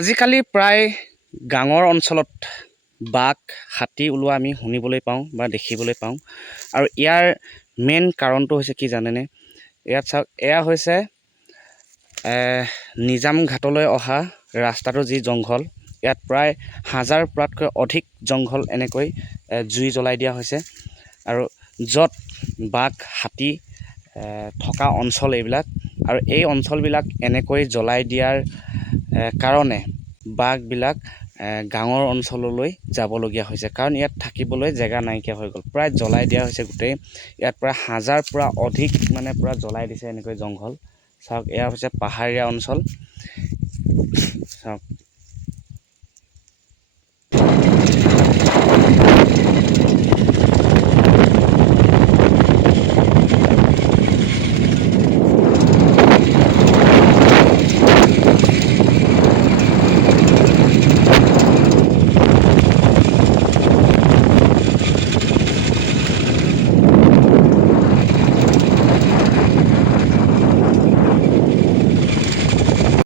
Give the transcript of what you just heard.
আজিকালি প্ৰায় গাঁৱৰ অঞ্চলত বাঘ হাতী ওলোৱা আমি শুনিবলৈ পাওঁ বা দেখিবলৈ পাওঁ আৰু ইয়াৰ মেইন কাৰণটো হৈছে কি জানেনে? ইয়াত চাওক, এয়া হৈছে নিজাম ঘাটলৈ অহা ৰাস্তাটো যি জংঘল, ইয়াত প্ৰায় 1000টাতকৈ অধিক জংঘল এনেকৈ জুই জ্বলাই দিয়া হৈছে আৰু য'ত বাঘ হাতী থকা অঞ্চল এইবিলাক, আৰু এই অঞ্চলবিলাক এনেকৈ জ্বলাই দিয়াৰ কাৰণে বাঘবিলাক গাঁৱৰ অঞ্চললৈ যাবলগীয়া হৈছে, কাৰণ ইয়াত থাকিবলৈ জেগা নাইকিয়া হৈ গ'ল। প্ৰায় জ্বলাই দিয়া হৈছে গোটেই, ইয়াত প্ৰায় 1000ৰ পৰা অধিক মানে প্ৰায় জ্বলাই দিছে এনেকৈ জংঘল। চাওক, এয়া হৈছে পাহাৰীয়া অঞ্চল। চাওক,